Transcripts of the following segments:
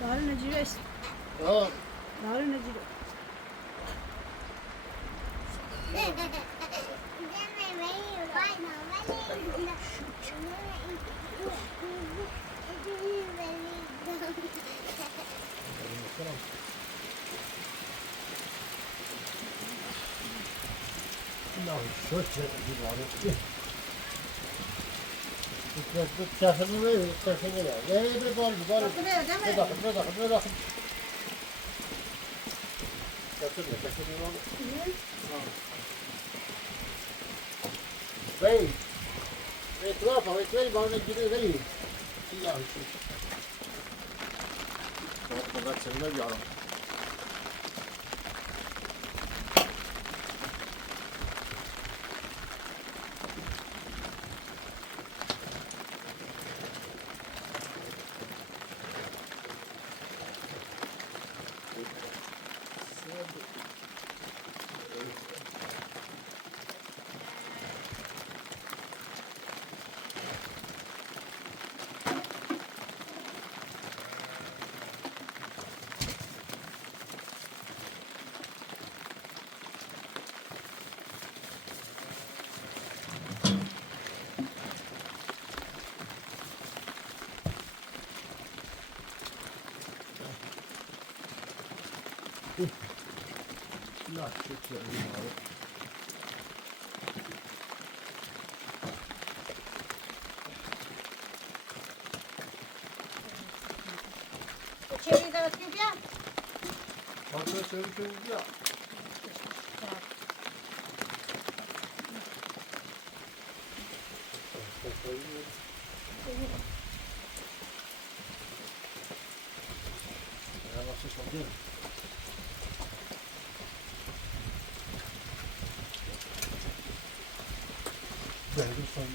Daru necire ist. Ja. Daru necire. Nou, zo zit die man. Bu çakını ver, çakını ver. Bir bari. Bir dakika. Çakını ver. Bey. Etrafa, bana giriyor değil. Ya. Bak seninle bir ara. Ya çok güzel abi. Çeviri de atıyor ya. Bakın çeviriyoruz ya. Nasıl sokuyor? Geldim sonra.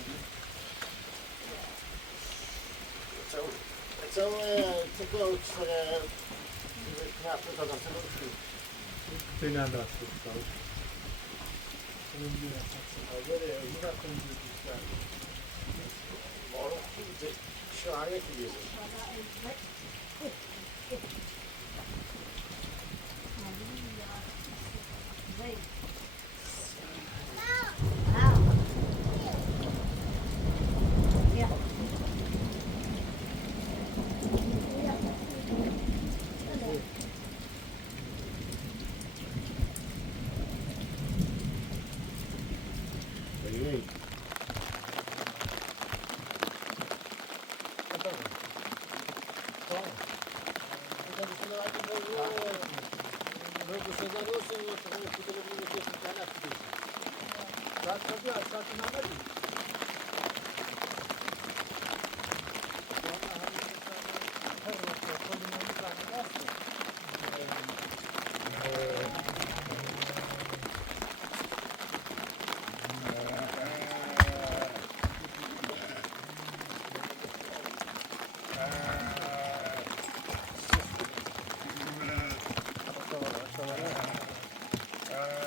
Co tylko kwiaty to zawsze robił. Ty nie dasz to stał. Może kurde, szalenie tu jest. Ey.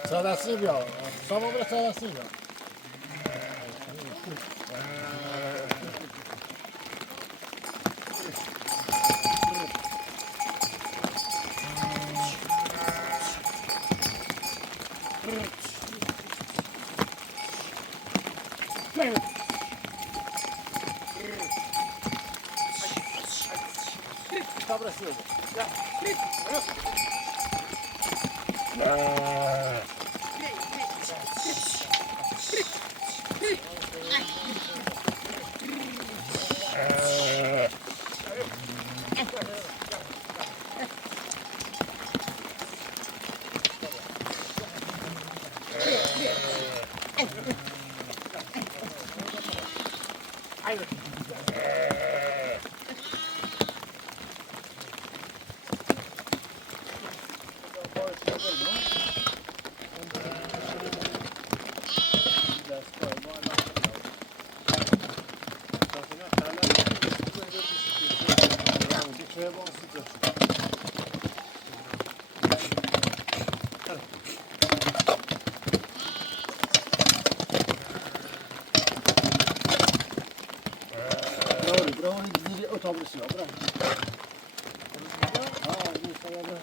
Sarasını bir al. Sabah bırak sarasını bir al. Dobra, siłę. otobüs yok. Bırak. Ha, bu sabahı.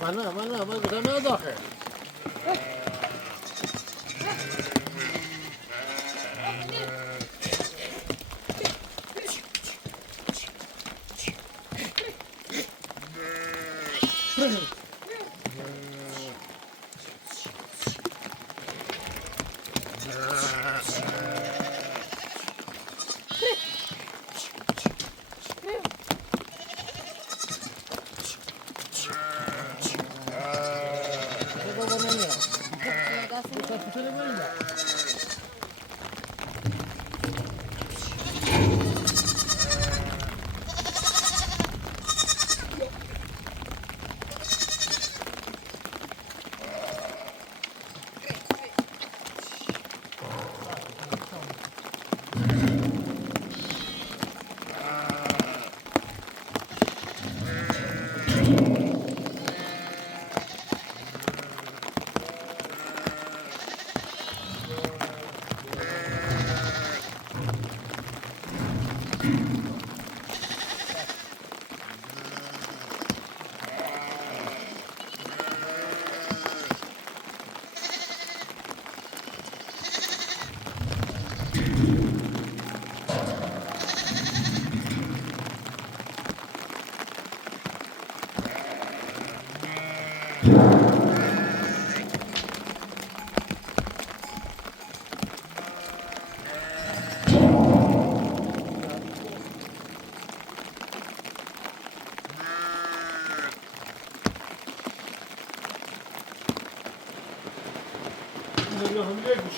Mana, sana dahi.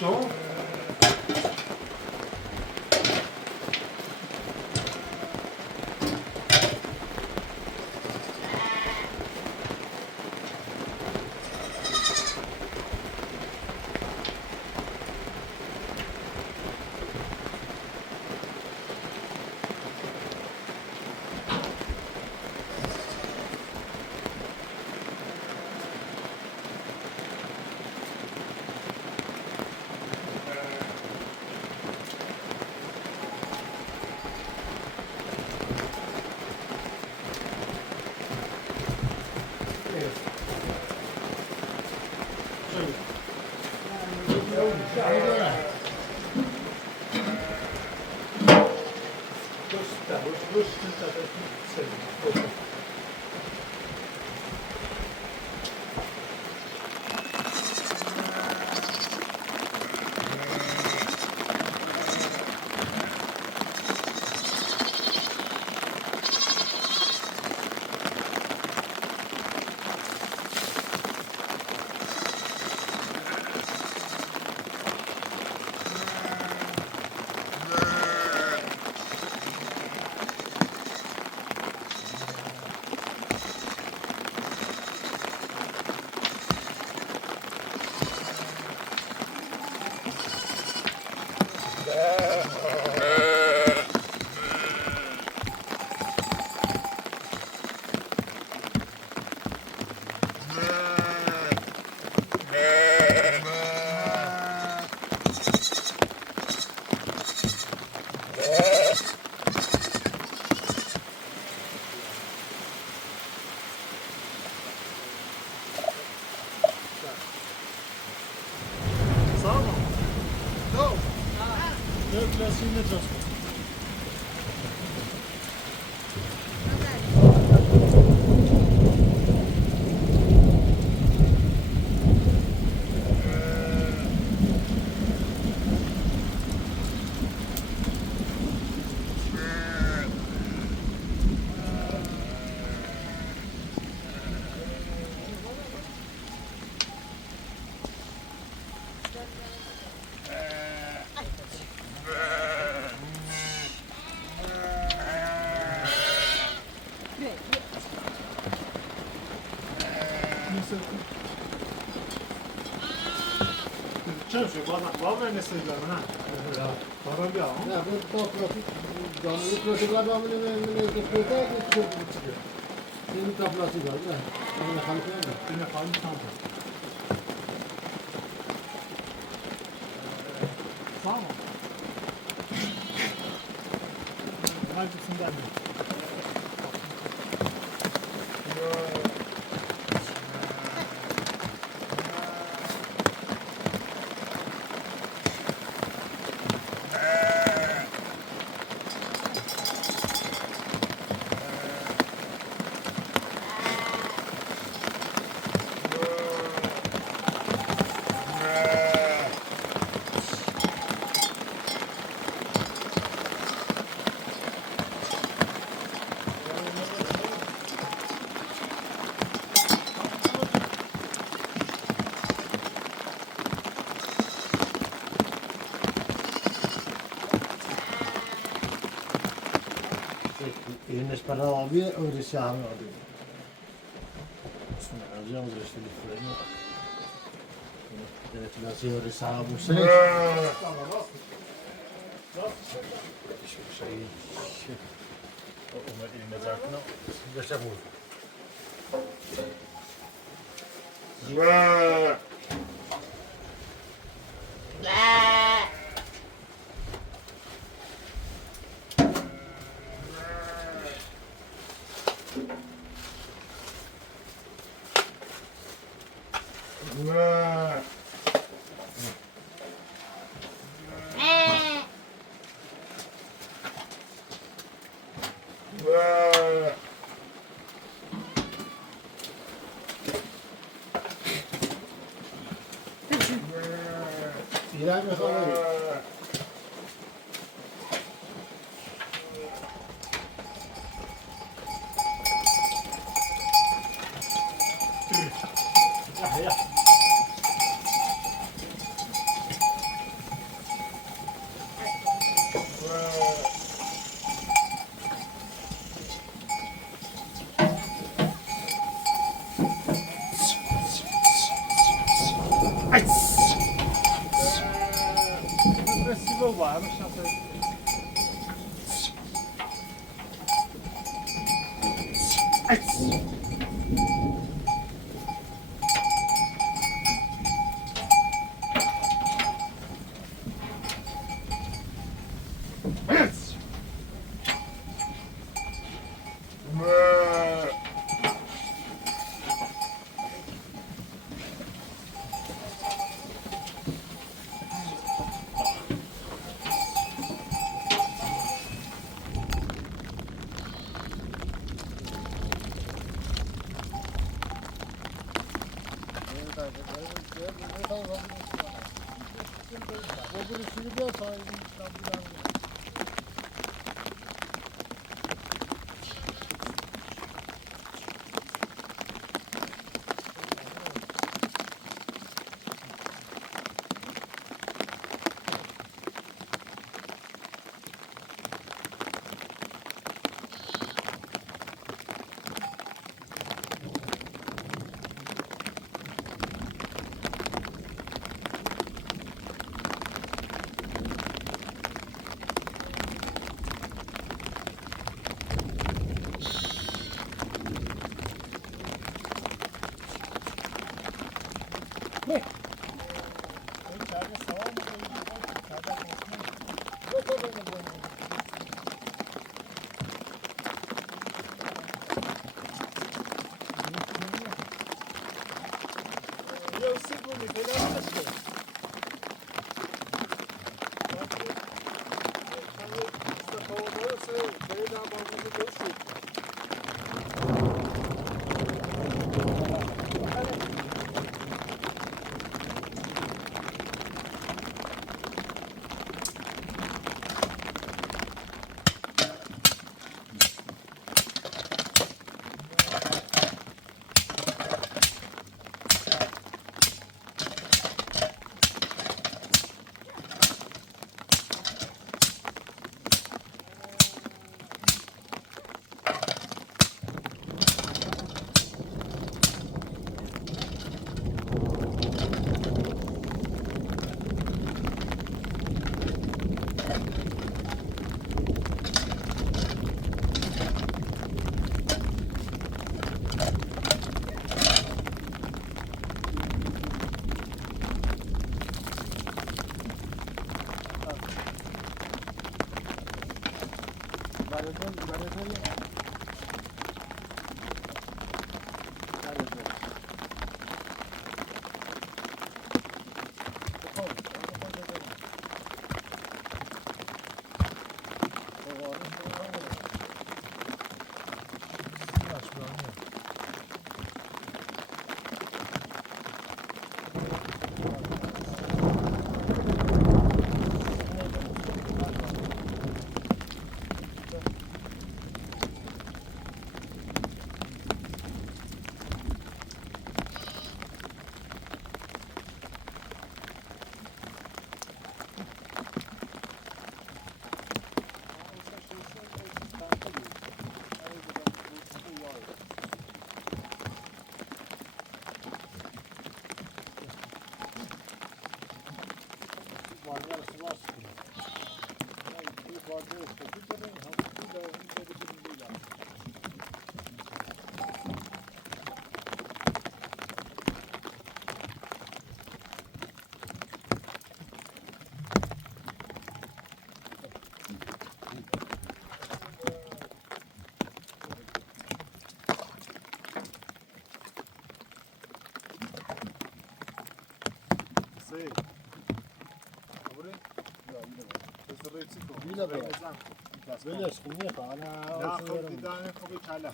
Zo. Rekreacyjny transport. Geçen şu var mı ne söylüyorum ha? Para bir ama. Ya bu topraklık canlı projeler adamın önüne yapıyorlar ve çok çıkıyor. Senin toplası var da. Onu kalkıyor da. Yine kalmış sanki. Sağ mı? Acıksın gelmiyor. Eline sparava via o risiamo. Andiamo a stare freno. Deve tirarsi o risiamo. Se Ona eline zarfına yaşa vur. İran mı kalıyor? Aggressivo var, mas não sei. Eu sigo me pegando as coisas. Sì. Dobry? To jest cykl. Ile było? Wyleżki, nie pa, ale Ja chodzę idealnie powiedziałem.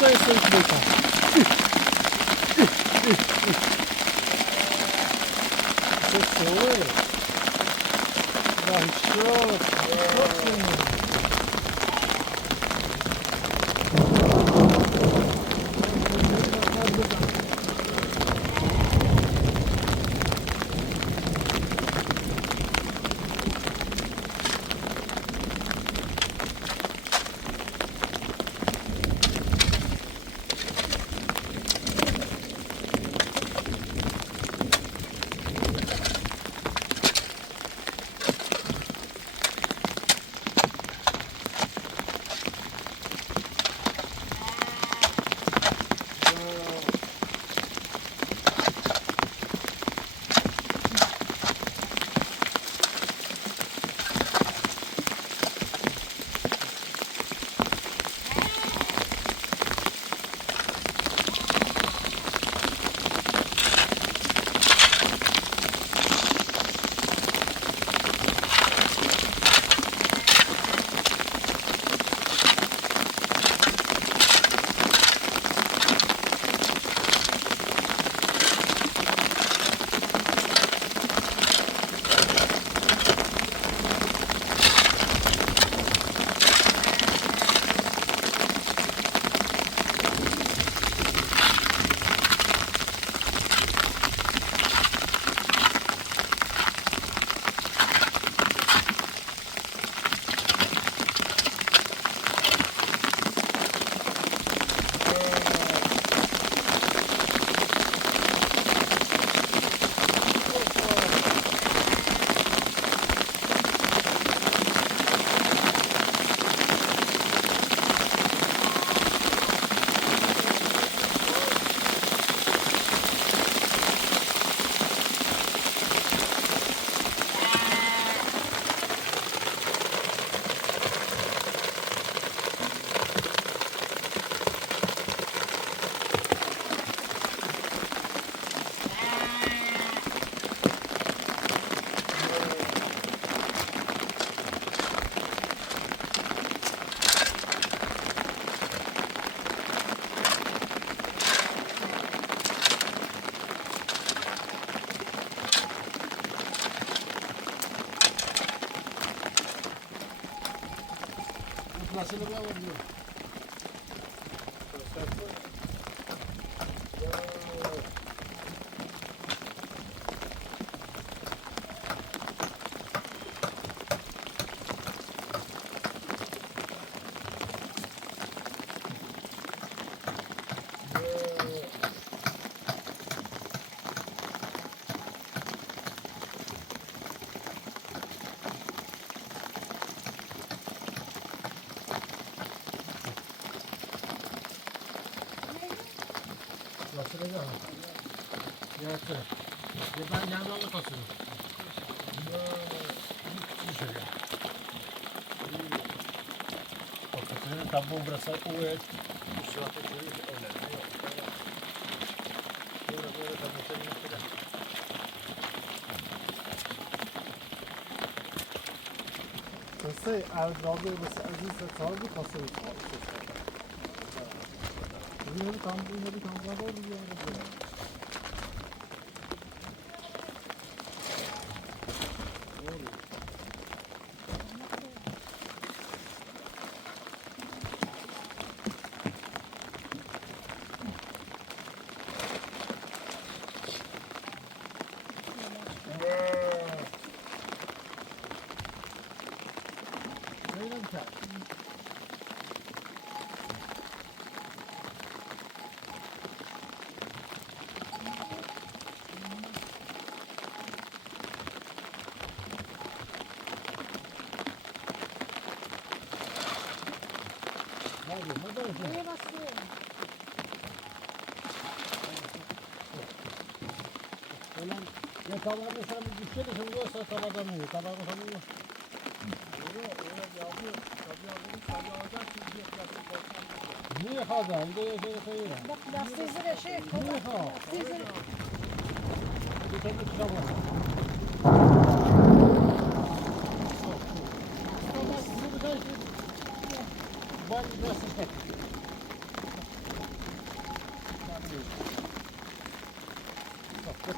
Burada istedik burada. Çok soğuk. Çok. Çok soğuk. Nasıl bir var diyor. Nasıl bir var? Yatı. Ben yandan da kasıyorum. Bakın tabu burası o et. Şu an böyle tabu senin Say از رابطه بس از این سال بود خاصه بود. اینو کام دادم دیگه. Neye basıyor? Yakalar mesela bir düşse de şimdi olsa tabadan yiyor. Tabadan falan yiyor. Niye kadar? Böyle koyuyor. Bak lastiği şey. Niye kadar? Lastiği Bir tane çıkamaz. Ben nasıl satayım?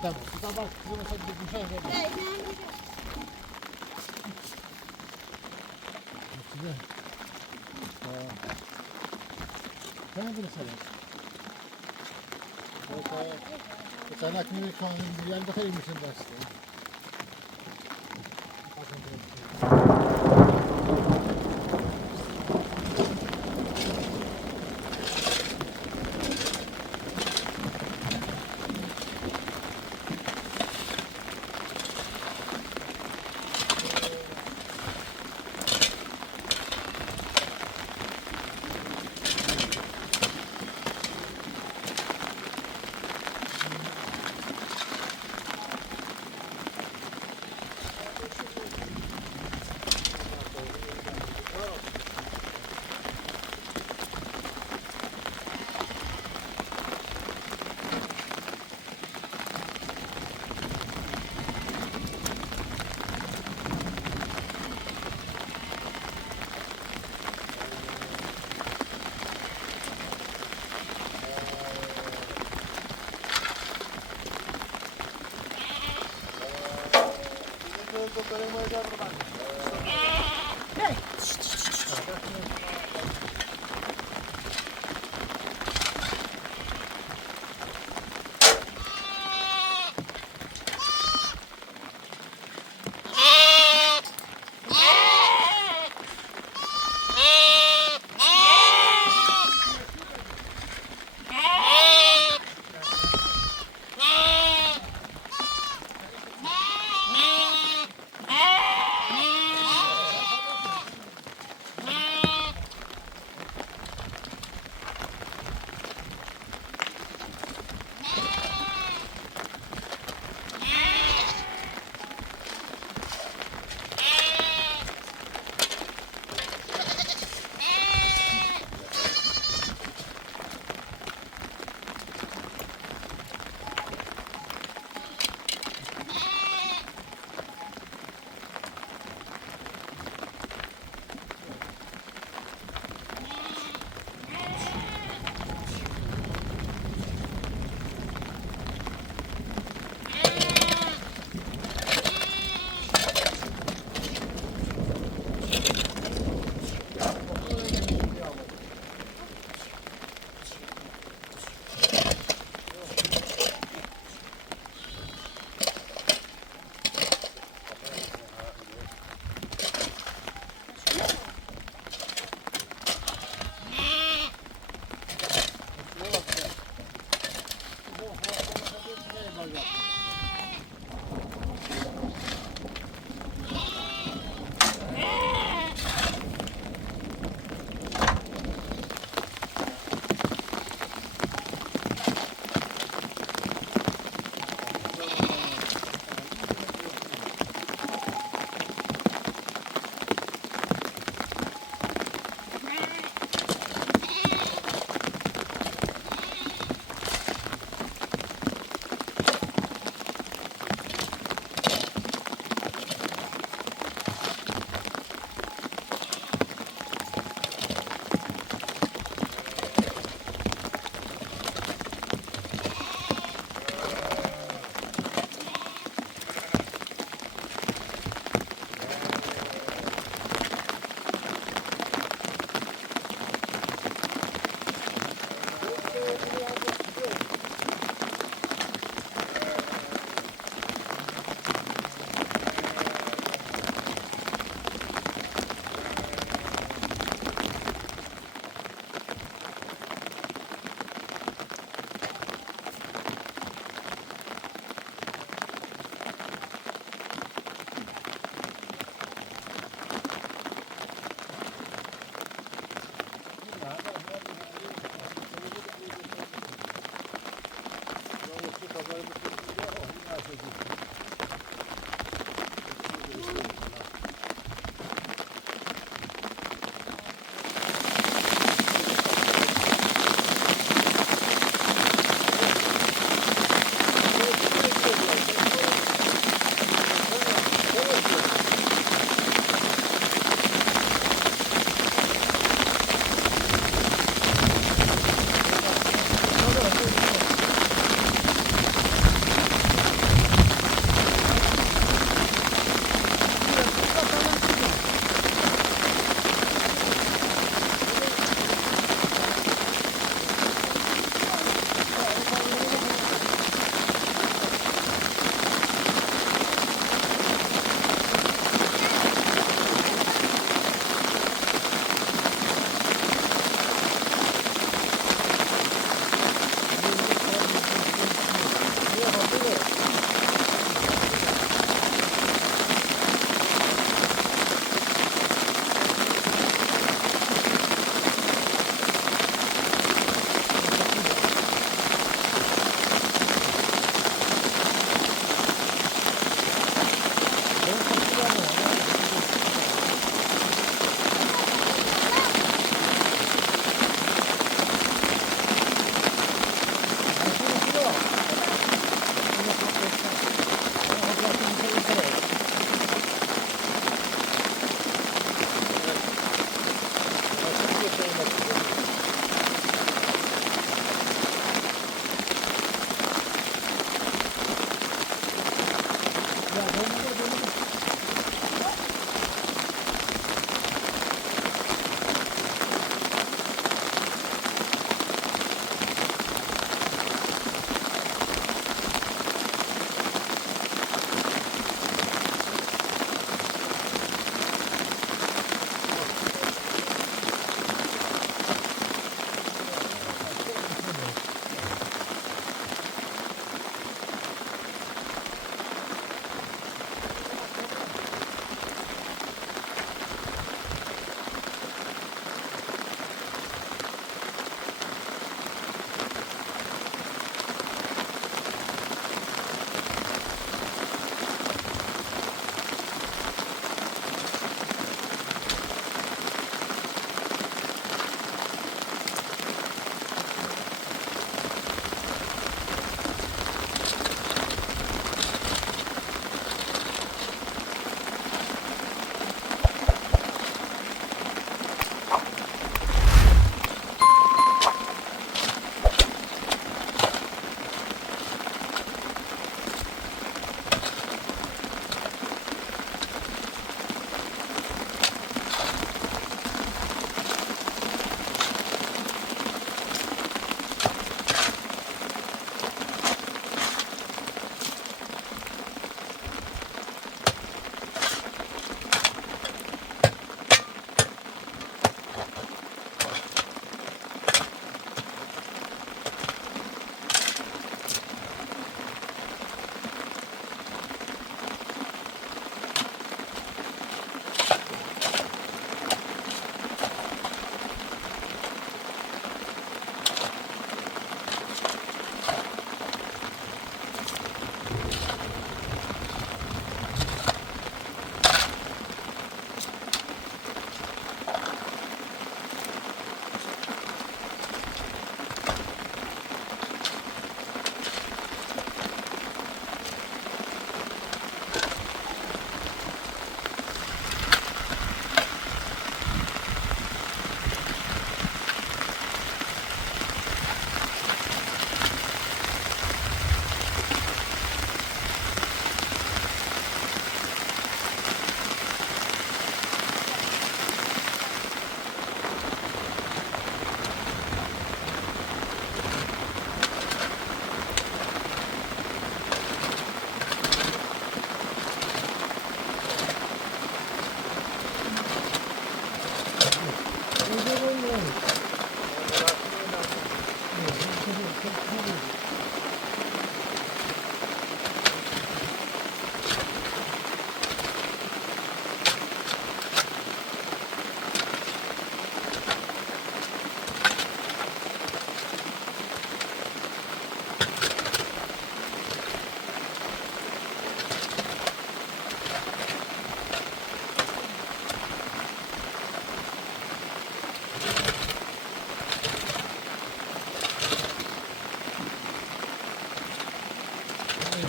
tamam. Bir daha bak kızım mesela bir şey ver. Güzel. Sen ne diyorsun? Sen akıllı kanun bir yer bakayım mısın derste?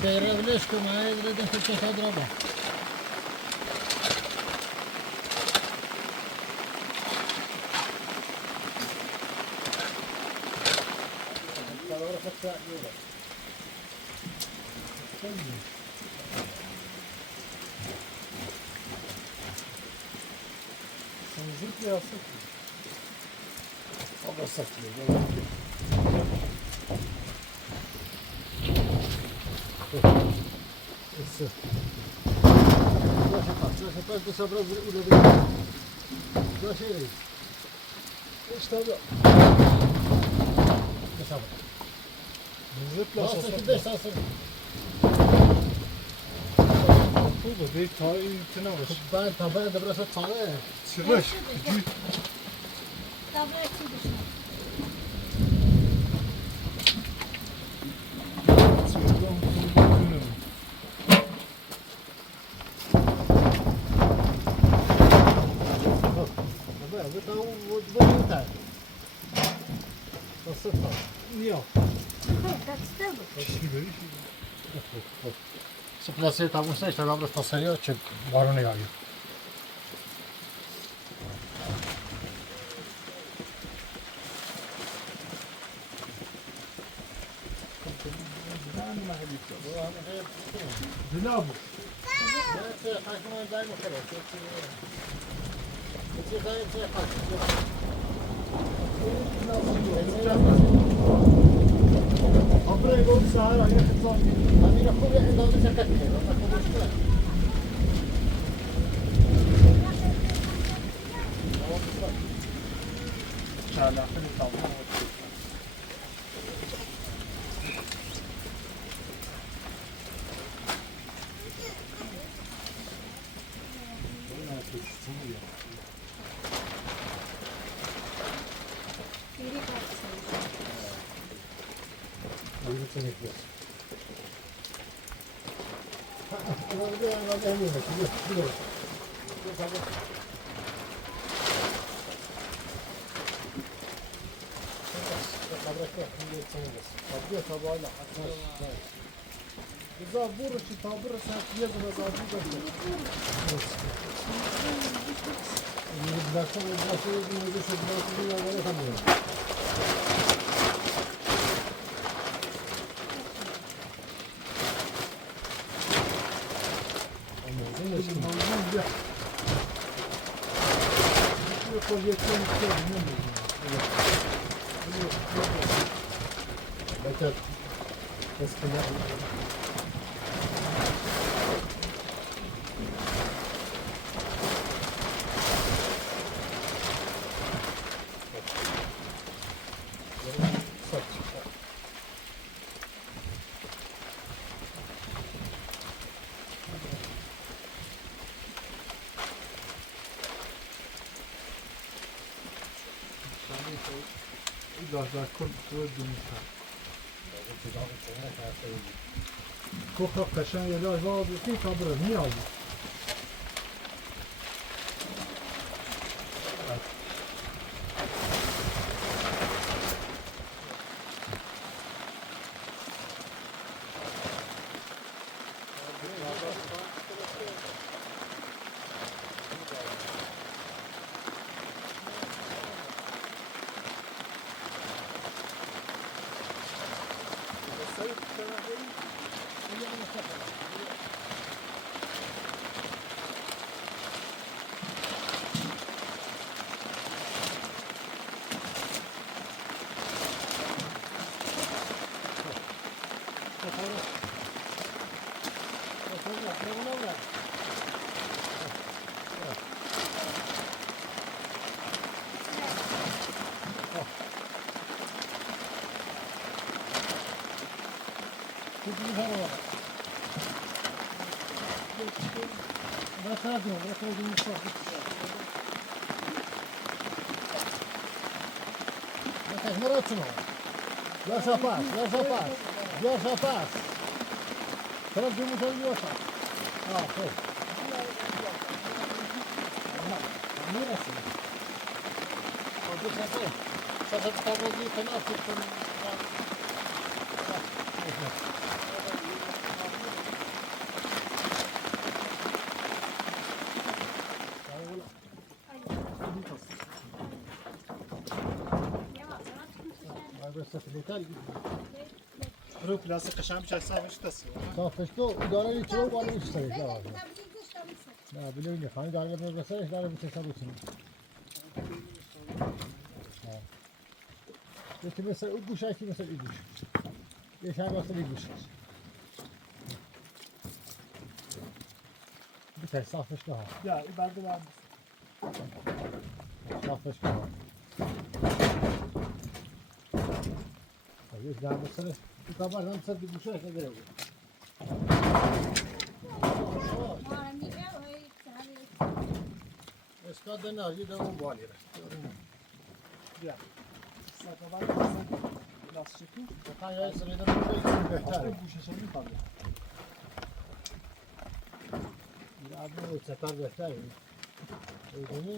Beyre bileş ki maya edildi Türkçe kadroba. Zırt yazsın. O da satıyor. Isso. Lascia parte sopra una lascia lì. İşte bu. Mesela. Zırtla Nasıl sasın. ki 5 saat. Burada bir tane intine var. Ben tabana da biraz tane. Çıkış. Dobra, ci düşün. Vabbè, vediamo un te. Posso fare? Yok. Tak z tego. Se plasuje tam usta, işte dobra tasarıyor, çık. Baronu yağıyor. Bila bu. Abre gol sahara ya kızam. Çala. Tamam. Biri kaçsın. Güzel burası tabura sen yazın azaldı Beter. Eskiden. Biraz daha kurtulduğumuz Kokak kaşan yerler var ki kabura niye aldın? Lascia paz, lascia paz, lascia paz. Teraz bym musiał mieszać. A, to. Nie raczej. O, to jest to. To jest to, że to na tym. بس سفلیتر رو پلاستیکش هم چه صافش دست. صافش تو داره لیتر بالا میشه نه بله این خانه داره بسرش داره بسرش بکنیم یکی مثل اون گوشه یکی مثل این گوش یکی هم مثل این گوش بسر صافش که ها Ya ibarda var. صافش که ها یک در بسرش این کابر هم سر گوشه یکی بره بود اسکات نه یه دارم بالی را Ya. Sakabar lazım. Lastikli. بخواه یا سری دارم بگیرم بهتره Bu şişeyi kalıyor. این سکار بهتره ایدونی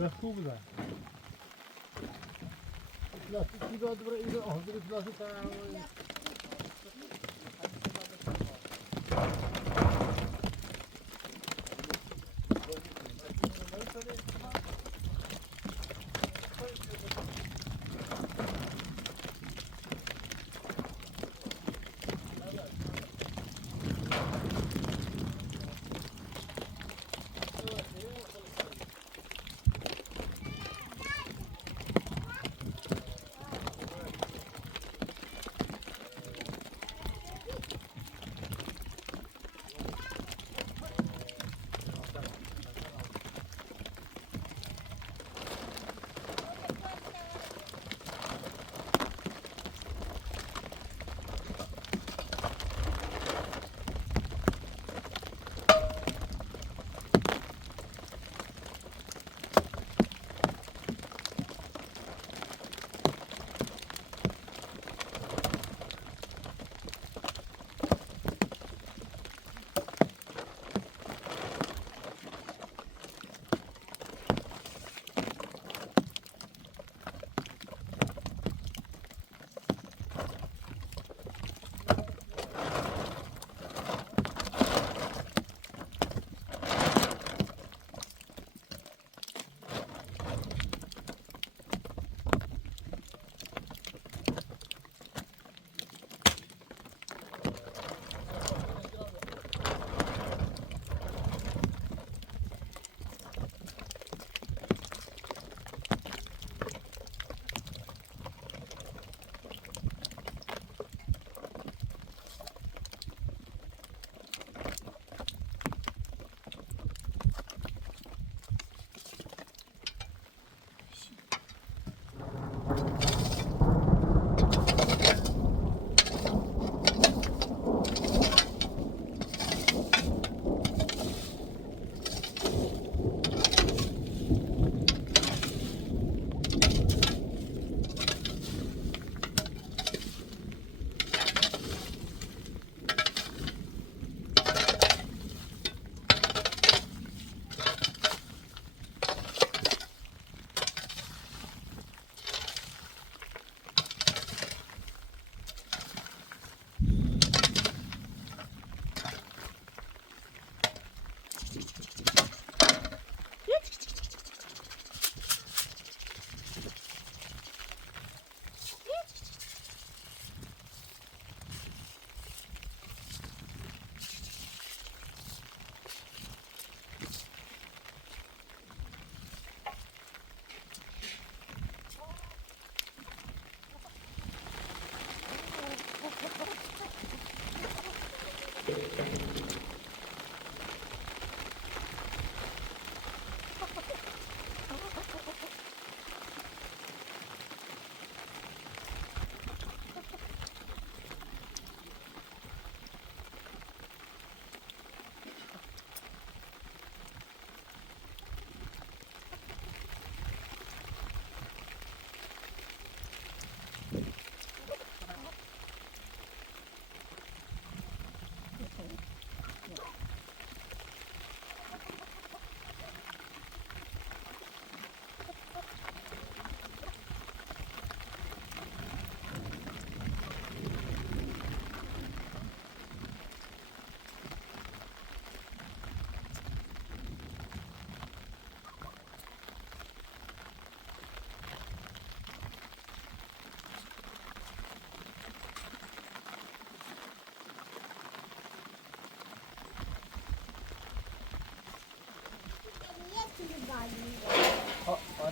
Ve خوبه. پلاستیکی داد برای این آهدری پلاستیک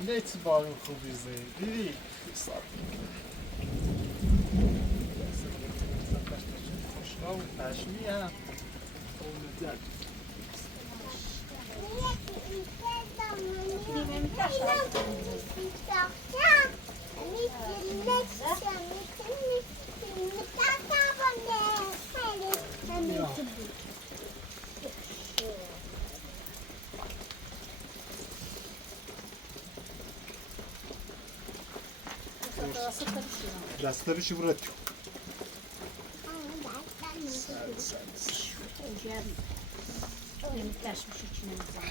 Ne itibarın kubizi? Biri. Hoşlav, peşmi ya. Biraz da bir şey bırakıyor. Yemekleşmiş içine zaman.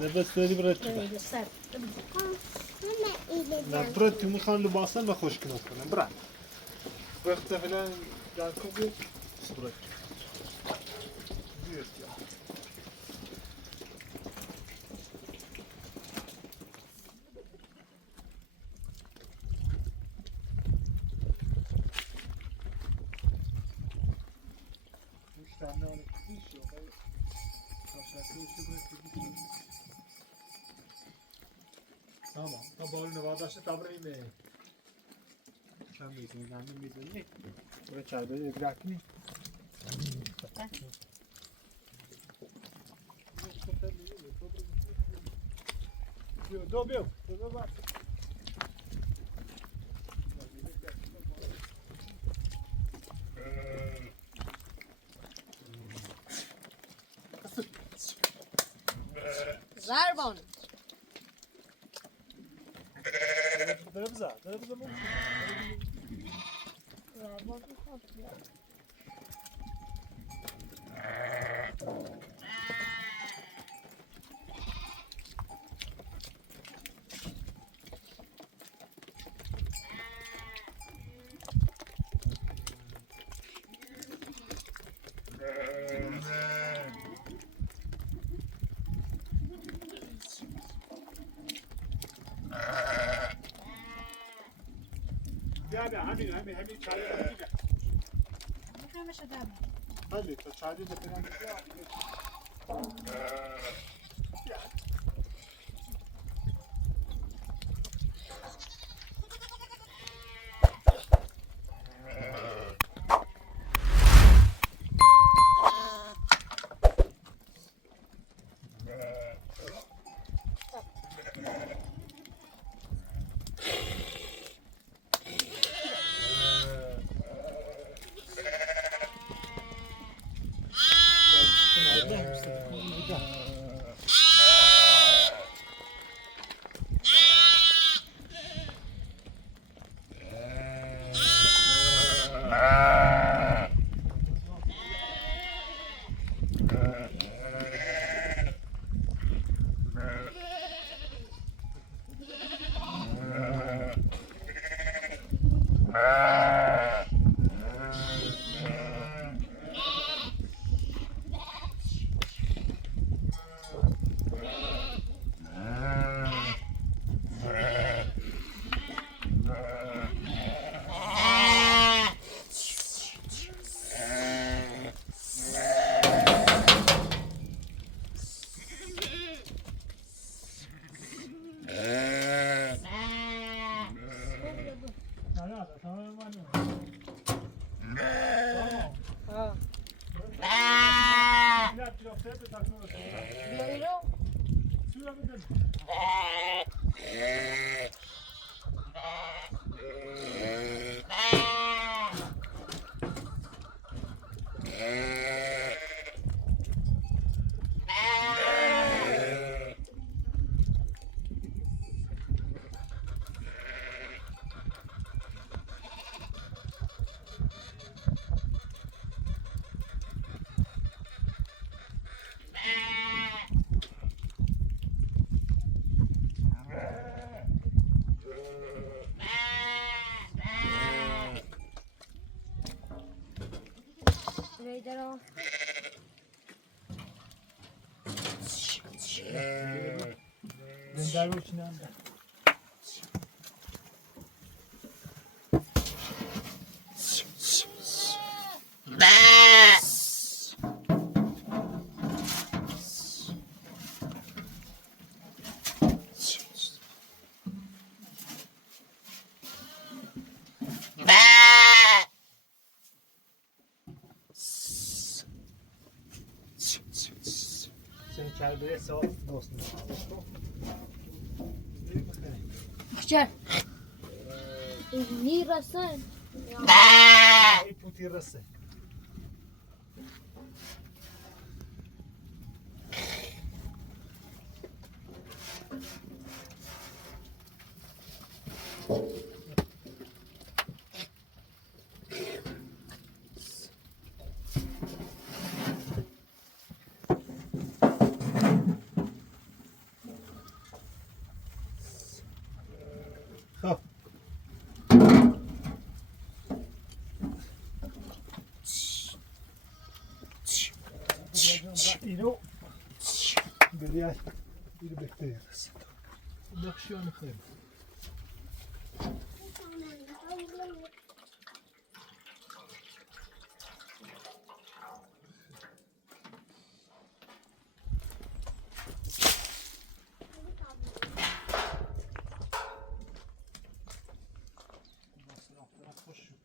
Debes böyle bırakıyor. Böyle sert. Ben bırakıyorum, kan libaslar ve hoş kına sana. Bırak. Bırakta falan gel kabul. Bırak. Büyük ya. Üç tane öyle iş yok. Aşağıda işi bırakıyor. Tamam. Tabalını vardاشته tabrayım mı? Sen miydin? Ben miydin? Ne? Buraya çayda bırak mı? Dobił. Zobacz. Zarbon. Drebza mı? Ya همین çayı yapacak. Ne kadar adam. Hadi çayda da falan ya. Tamam, Haydar Gönder bu içinden de. Sen kerbeye sağ dostum. Gel. Nirasın. Ay putirası. Hop. İno. Geriye bir bekliyoruz. Bakışıyor mu kıyım? Hoş.